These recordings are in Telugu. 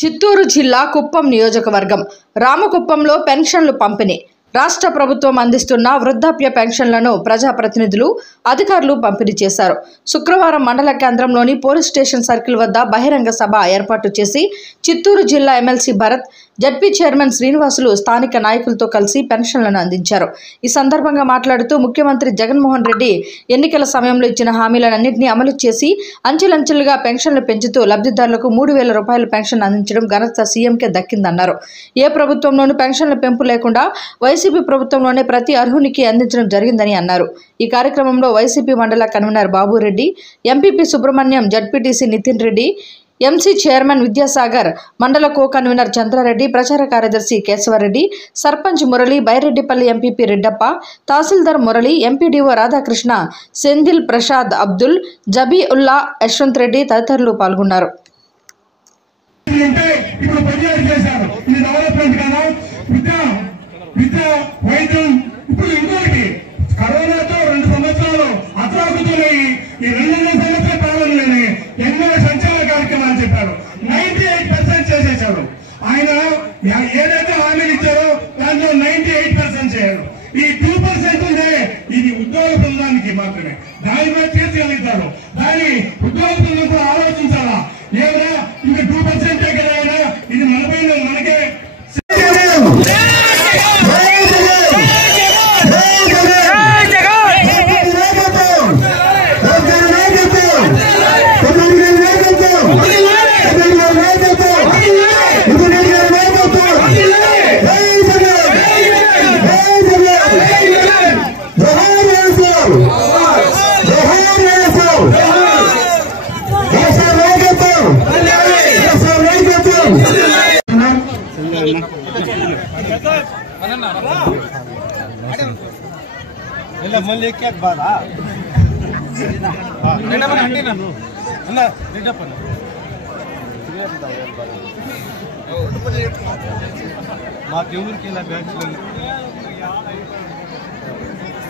చిత్తూరు జిల్లా కుప్పం నియోజకవర్గం రామకుప్పంలో పెన్షన్లు పంపిణీ. రాష్ట్ర ప్రభుత్వం అందిస్తున్న వృద్ధాప్య పెన్షన్లను ప్రజాప్రతినిధులు, అధికారులు పంపిణీ చేశారు. శుక్రవారం మండల కేంద్రంలోని పోలీస్ స్టేషన్ సర్కిల్ వద్ద బహిరంగ సభ ఏర్పాటు చేసి చిత్తూరు జిల్లా MLC Bharat, ZP chairman Srinivasulu స్థానిక నాయకులతో కలిసి పెన్షన్లను అందించారు. ఈ సందర్భంగా మాట్లాడుతూ ముఖ్యమంత్రి జగన్మోహన్ రెడ్డి ఎన్నికల సమయంలో ఇచ్చిన హామీలన్నింటినీ అమలు చేసి అంచెలంచెలుగా పెన్షన్లు పెంచుతూ లబ్ధిదారులకు 3,000 రూపాయల పెన్షన్ అందించడం ఘనత సీఎంకే దక్కిందన్నారు. ఏ ప్రభుత్వంలోనూ పెన్షన్ల పెంపు లేకుండా వైసీపీ ప్రభుత్వంలోనే ప్రతి అర్హునికి అందించడం జరిగిందని అన్నారు. ఈ కార్యక్రమంలో వైసీపీ మండల convener Babureddy, MPP Subrahmanyam, ZPTC Nitin Reddy, MC chairman Vidyasagar, మండల కో కన్వీనర్ చంద్రారెడ్డి, ప్రచార కార్యదర్శి Keshavareddy, sarpanch Murali, Bairedipalli MPP Reddappa, tahsildar Murali, MPDO Radhakrishna, Sendhil Prasad, Abdul, Zabiullah, Yashwant Reddy తదితరులు పాల్గొన్నారు. కరోనాతో 2 సంవత్సరాలు అత్రాకుతున్నాయి. ఈ 2 సంవత్సరాల ఎన్నో సంచార కార్యక్రమాలు చెప్పారు. 98% చేసేశారు. ఆయన ఏదైతే హామీలు ఇచ్చారో దాంట్లో 98% చేయారు. ఈ 2% ఉంటే ఇది ఉద్యోగ బృందానికి మాత్రమే, దాని మీద తీర్చగలుగుతారు. దాని ఉద్యోగ బృందం కూడా ఆలోచించాలా, ఏమైనా ఇంకా 2% కదా అయినా ఇది మనకే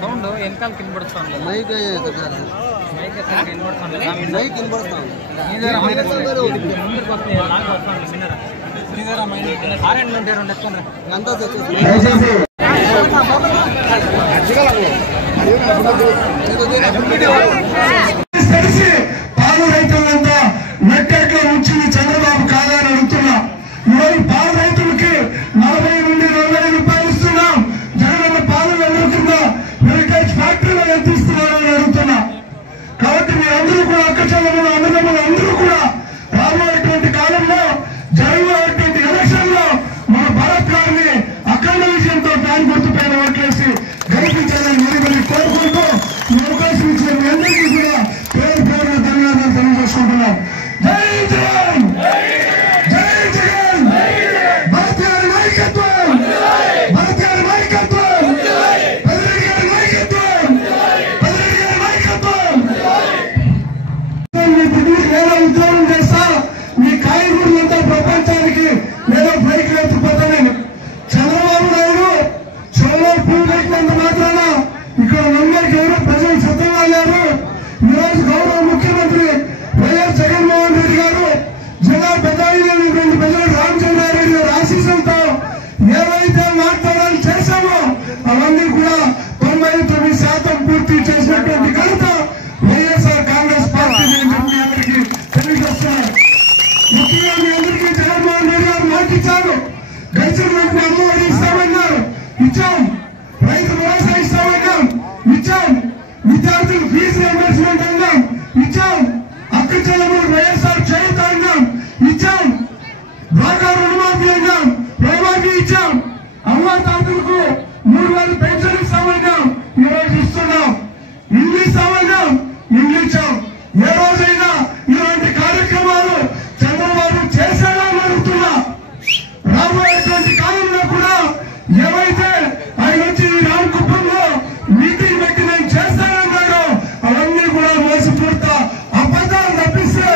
సౌండ్ వెనకాల కినబడుతుంది. మైక్ పాలు రైతులంతా నెట్టెట్లో ఉంచింది చంద్రబాబు కాదని అడుగుతున్నా. ఈరోజు పాలు రైతులకి 40 నుండి 20 రూపాయలు ఇస్తున్నాం. జగనన్న పాలన అడుగుతున్నా, హెరిటేజ్ ఫ్యాక్టరీలో ఎంత ఇస్తున్నారని అడుగుతున్నా. కాబట్టి మీరందరూ కూడా అక్క చెల్లెములు, అన్నదమ్ములు అందరూ కూడా రాబోయేటువంటి కాలంలో జరగబోయేటువంటి ఎలక్షన్ లో మన భారత్ గారిని అఖండ విజయంతో ఫ్యాన్ గుర్తుపైన ఓట్లేసి గెలిపించాలని మరీ కోరుకుంటూ ఈ అవకాశం ఇచ్చిన మీ అందరికీ కూడా పేరు పేరున ధన్యవాదాలు తెలియజేసుకుంటున్నాం. జై జగన్, జై జగన్, భరత్ గారి నాయకత్వం, భరత్ గారి నాయకత్వం, పెద్దిరెడ్డి గారి నాయకత్వం, పెద్దిరెడ్డి గారి నాయకత్వం. ఏదో ఉద్యోగం చేస్తా, మీ కాయగూరలంతా ప్రపంచానికి ఏదో బైక్ ఎత్తుపోతానని చంద్రబాబు నాయుడు చోలో పువ్వు పెట్టినంత మాత్రాన ఇక్కడ అందరికి ఎవరో ప్రజలు సిద్ధంగా లేరు. ఈరోజు గౌరవ ముఖ్యమంత్రి వైఎస్ జగన్మోహన్ రెడ్డి గారు జిల్లా పెద్దాయిలోని ప్రజలు రామచంద్రారెడ్డి గారి ఆశీస్సులతో ఏవైతే వాగ్దానాలు చేశామో అవన్నీ కూడా 99% పూర్తి చేసినటువంటి ఘనత వైఎస్ఆర్ కాంగ్రెస్ పార్టీ అందరికీ తెలియజేస్తున్నారు. ముఖ్యంగా మీ అందరికీ జగన్మోహన్ రెడ్డి గారు మాటిచ్చారు. గడిచిన వెంటనే అమ్మఒడి ఇస్తామన్నారు, ఇచ్చాం. రైతు భరోసా ఇస్తామన్నాం, ఇచ్చాం. విద్యార్థులు ఫీజు రియంబర్స్మెంట్ అన్నాం, ఇచ్చాం. అక్క చెల్లెములు వైఎస్ఆర్ చేయుత అన్నాం, ఇచ్చాం. బాగా రుణమాఫీ అన్నాం, రుణమాఫీ ఇచ్చాం. అమ్మ తాతలకు 3,000 పెన్షన్ ఇస్తామన్నాం, ఈరోజు ఇస్తున్నాం. ఇల్లు ఇస్తామన్నాం, ఇల్లు ఇచ్చాం. ఏ రోజైనా ఇలాంటి కార్యక్రమాలు చంద్రబాబు చేశారని అడుగుతున్నా. రాబోయేటువంటి కాలంలో కూడా ఏవైతే ఆయన వచ్చి రామకుప్పంలో మీటింగ్ పెట్టి నేను చేస్తానన్నాడో అవన్నీ కూడా మోసపూర్త అబద్ధాలు తప్పిస్తే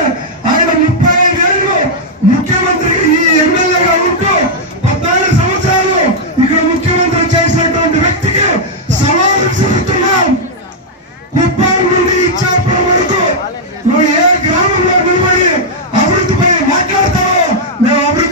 ఆయన 35 ఏళ్ళు ముఖ్యమంత్రికి ఈ ఎమ్మెల్యేగా ఉంటూ 14 సంవత్సరాలు ఇక్కడ ముఖ్యమంత్రి చేసినటువంటి వ్యక్తికి సవాలు విసురుతున్నాం. కుప్పం నుండి ఇచ్చాపురం వరకు నువ్వు ఏ గ్రామంలో నిలబడి అభివృద్ధిపై మాట్లాడతావో మేము అభివృద్ధి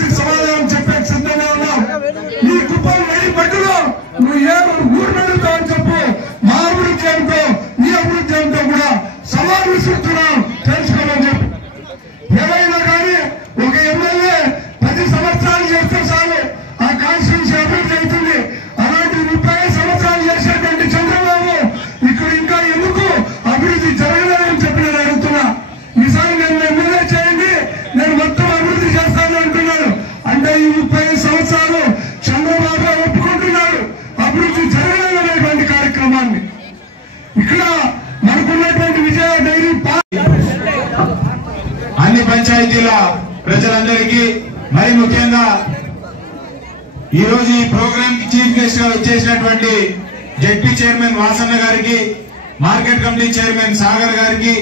ప్రజలందరికీ మరి ముఖ్యంగా ఈ రోజు ఈ ప్రోగ్రామ్ కి చీఫ్ గెస్ట్ గా వచ్చేసినటువంటి జెడ్పీ చైర్మన్ వాసన్న గారికి, మార్కెట్ కమిటీ చైర్మన్ సాగర్ గారికి,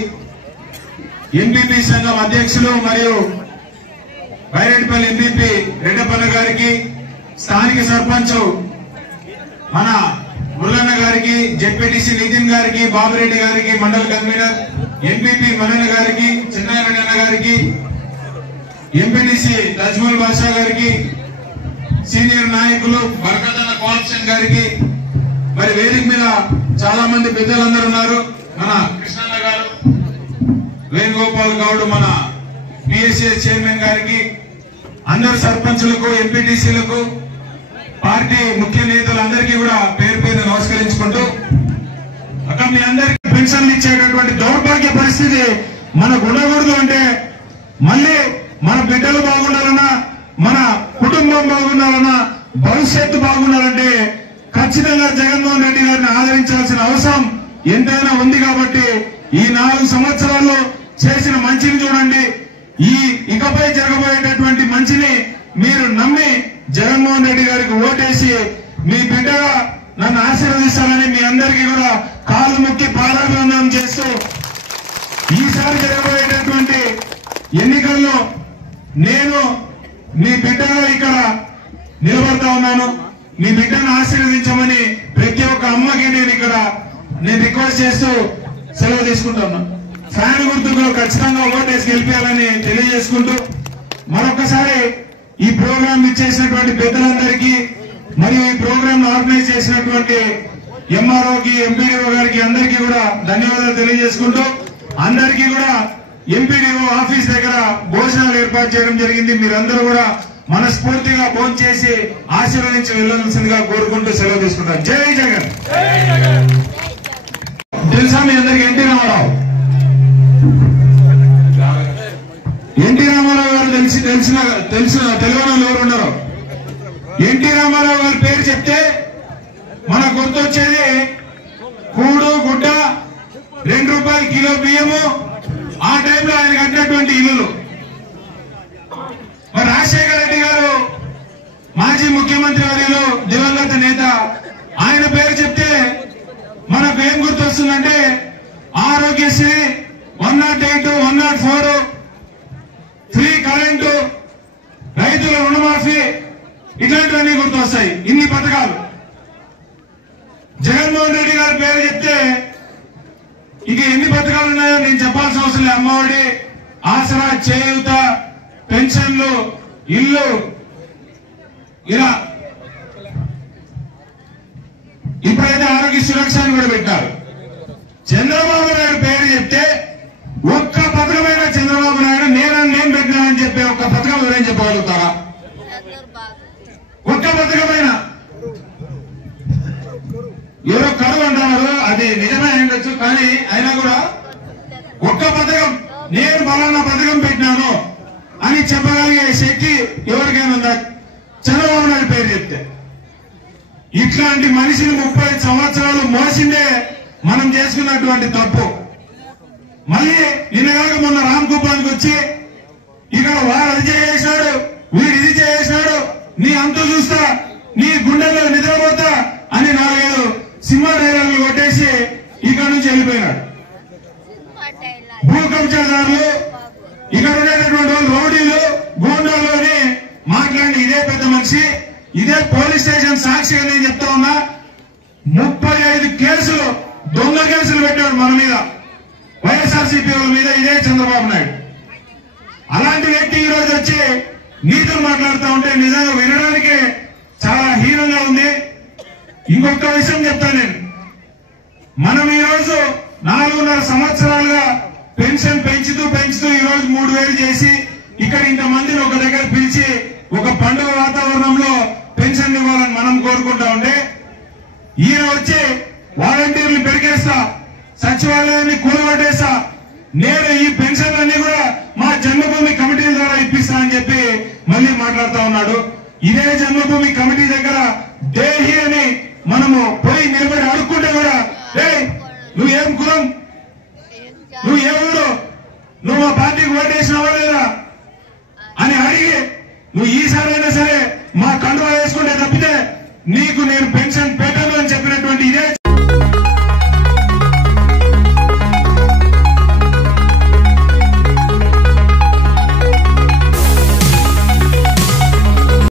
ఎంపీపీ సంఘం అధ్యక్షులు మరియు బైరెడ్డిపల్లి ఎంపీపీ రెడ్డపల్ల గారికి, స్థానిక సర్పంచ్ మన మురళన్న గారికి, జెడ్పీటీసీ నితిన్ గారికి, బాబురెడ్డి గారికి, మండల కన్వీనర్ ఎంపీపీ మల్లన్న గారికి, చిన్నారెడ్డి అన్న గారికి, ఎంపీటీసీ తజ్మల్ బాషా గారికి, సీనియర్ నాయకులు బర్కతన్న కోఆప్షన్ గారికి, మరి వేదిక మీద చాలా మంది పెద్దలందరూ ఉన్నారు. మన కృష్ణన్న గారు, వేణుగోపాల్ గౌడ్, మన పిఎస్సిఎస్ చైర్మన్ గారికి, అందరు సర్పంచులకు, ఎంపీటీసీలకు, పార్టీ ముఖ్య నేతలందరికీ కూడా పేరు పేరు నమస్కరించుకుంటూ, అక్కడ మీ అందరికీ పెన్షన్లు ఇచ్చేటటువంటి దౌర్భాగ్య పరిస్థితి మనకు ఉండకూడదు. అంటే మళ్ళీ మన బిడ్డలు బాగుండాలన్నా, మన కుటుంబం బాగుండాలన్నా, భవిష్యత్తు బాగుండాలంటే ఖచ్చితంగా జగన్మోహన్ రెడ్డి గారిని ఆదరించాల్సిన అవసరం ఎంతైనా ఉంది. కాబట్టి ఈ 4 సంవత్సరాల్లో చేసిన మంచిని చూడండి. ఇకపై జరగబోయేటటువంటి మంచిని మీరు నమ్మి జగన్మోహన్ రెడ్డి గారికి ఓటేసి మీ బిడ్డగా నన్ను ఆశీర్వదిస్తారని మీ అందరికీ కూడా కాళ్ళు మొక్కి పాదాభివందనం చేస్తూ, ఈసారి జరగబోయేటటువంటి ఎన్నికల్లో నేను మీ బిడ్డగా ఇక్కడ నిలబడతా ఉన్నాను. మీ బిడ్డను ఆశీర్వదించమని ప్రతి ఒక్క అమ్మకి నేను రిక్వెస్ట్ చేస్తూ సెలవు తీసుకుంటా ఉన్నాను. ఫ్యాన్ గుర్తుకు ఖచ్చితంగా ఓటేసి గెలిపించాలని తెలియజేసుకుంటూ, మరొకసారి ఈ ప్రోగ్రాం ఇచ్చేసినటువంటి పెద్దలందరికీ మరియు ఈ ప్రోగ్రాం ఆర్గనైజ్ చేసినటువంటి ఎంఆర్ఓకి, ఎంపీడీఓ గారికి అందరికీ కూడా ధన్యవాదాలు తెలియజేసుకుంటూ, అందరికీ కూడా ఎంపీడీఓ ఆఫీస్ దగ్గర భోజనాలు ఏర్పాటు చేయడం జరిగింది. మీరందరూ కూడా మనస్ఫూర్తిగా భోజనం చేసి ఆశీర్వదించి వెళ్లాల్సిందిగా కోరుకుంటూ సెలవు తీసుకుంటారు. జై జగన్. తెలుసా మీ అందరికి ఎన్టీ రామారావు? ఎన్టీ రామారావు గారు తెలిసిన తెలుగు ఎవరు ఉన్నారు? ఎన్టీ రామారావు గారి పేరు చెప్తే మనకు గుర్తొచ్చేది కూడు గుడ్డ, 2 రూపాయల కిలో బియ్యము, ఆ టైంలో ఆయన కట్టినటువంటి ఇల్లులు. మరి రాజశేఖర రెడ్డి గారు మాజీ ముఖ్యమంత్రి వర్యులు, దివంగత నేత, ఆయన పేరు చెప్తే మనకు ఏం గుర్తొస్తుందంటే ఆరోగ్యశ్రీ, 108, 104, ఫ్రీ కరెంటు, రైతుల రుణమాఫీ, ఇట్లాంటివన్నీ గుర్తొస్తాయి. ఇన్ని పథకాలు. జగన్మోహన్ రెడ్డి గారి పేరు చెప్తే ఇక ఎన్ని పథకాలు ఉన్నాయో నేను చెప్పాల్సిన అవసరం లేదు. అమ్మఒడి, ఆసరా, చేయూత, పెన్షన్లు, ఇల్లు, ఇలా ఇప్పుడైతే ఆరోగ్య సురక్షను కూడా పెట్టారు. చంద్రబాబు నాయుడు పేరు చెప్తే ఒక్క పథకమైన చంద్రబాబు నాయుడు నేను పెట్టినానని చెప్పే ఒక్క పథకం ఎవరైనా చెప్పగలుగుతారా? ఒక్క పథకమైన ఎవరో కరువు అంటున్నారు, అది నిజమే ఉండొచ్చు, కానీ అయినా కూడా ఒక్క పథకం నేను ఫలానా పథకం పెట్టినాను అని చెప్పగలిగే శక్తి ఎవరికైనా ఉందా? చంద్రబాబు నాయుడు పేరు చెప్తే. ఇట్లాంటి మనిషిని 30 సంవత్సరాలు మోసిందే మనం చేసుకున్నటువంటి తప్పు. మళ్ళీ నిన్నగాక మొన్న రామకుప్పానికి వచ్చి ఇక్కడ వాడు అది చేసినాడు, వీడు ఇది చేసినాడు, నీ అంతు చూస్తా, నీ గుండెల్లో నిద్రపోతా అని 4-5 సినిమా డైలాగులు కొట్టేసి ఇక్కడ నుంచి వెళ్ళిపోయినాడు. భూ కబ్జాదారులు, ఇక్కడ ఉండేటటువంటి వాళ్ళు రౌడీలు, గూండాలు అని మాట్లాడి ఇదే పెద్ద మనిషి, ఇదే పోలీస్ స్టేషన్ సాక్షిగా నేను చెప్తా ఉన్నా, 35 కేసులు, దొంగ కేసులు పెట్టాడు మన మీద, వైఎస్ఆర్సీపీ వాళ్ళ మీద, ఇదే చంద్రబాబు నాయుడు. అలాంటి వ్యక్తి ఈ రోజు వచ్చి నీతులు మాట్లాడుతూ ఉంటే నిజంగా వినడానికి చాలా హీనంగా ఉంది. ఇంకొక విషయం చెప్తాను నేను. మనం ఈ రోజు 4.5 సంవత్సరాలుగా పెన్షన్ పెంచుతూ ఈ రోజు 3,000 చేసి ఇక్కడ ఇంతమందిని ఒక దగ్గర పిలిచి ఒక పండుగ వాతావరణంలో పెన్షన్ ఇవ్వాలని మనం కోరుకుంటా ఉంటే, ఈయన వచ్చి వాలంటీర్లు పెరిగేస్తా, సచివాలయాన్ని కూలగొట్టేస్తా, నేను ఈ పెన్షన్లన్నీ కూడా మా జన్మభూమి కమిటీ ద్వారా ఇప్పిస్తా అని చెప్పి మళ్ళీ మాట్లాడుతూ ఉన్నాడు. ఇదే జన్మభూమి కమిటీ దగ్గర దేహి అని మనము పోయి నిలబడి అడుక్కుంటే కూడా, నువ్వు ఏం కులం, నువ్వు ఏ ఊరు, నువ్వు మా పార్టీకి ఓటేసినావా లేదా అని నీకు నేను పెన్షన్ పెట్టను